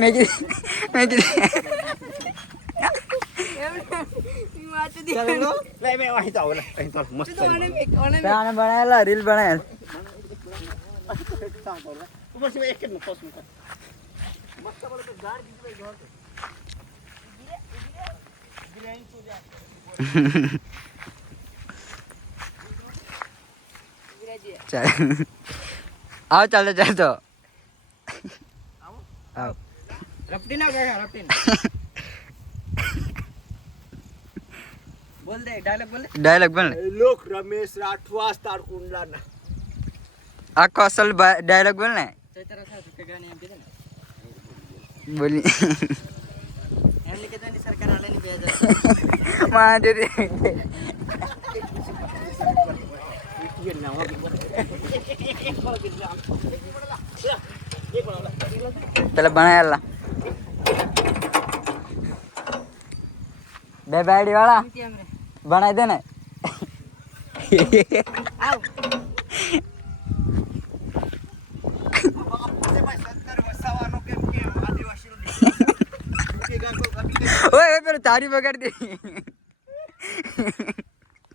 મેં કીધું બનાયેલા રીલ બનાયેલ आओ चलो चल तो आओ रपटी ना गया रपटी बोल दे डायलॉग बोल लोक रमेश राठवा स्टार कुंडला ना आको असल डायलॉग बोलना है चैतरा था के गाने हम दे ना बोली एम लिखे तो सरकार वाले ने भेजा मां दे ये ना पहले बनाया बे बैडी वाला बनाई देना आओ ओए पेलो तारी पकड़ दी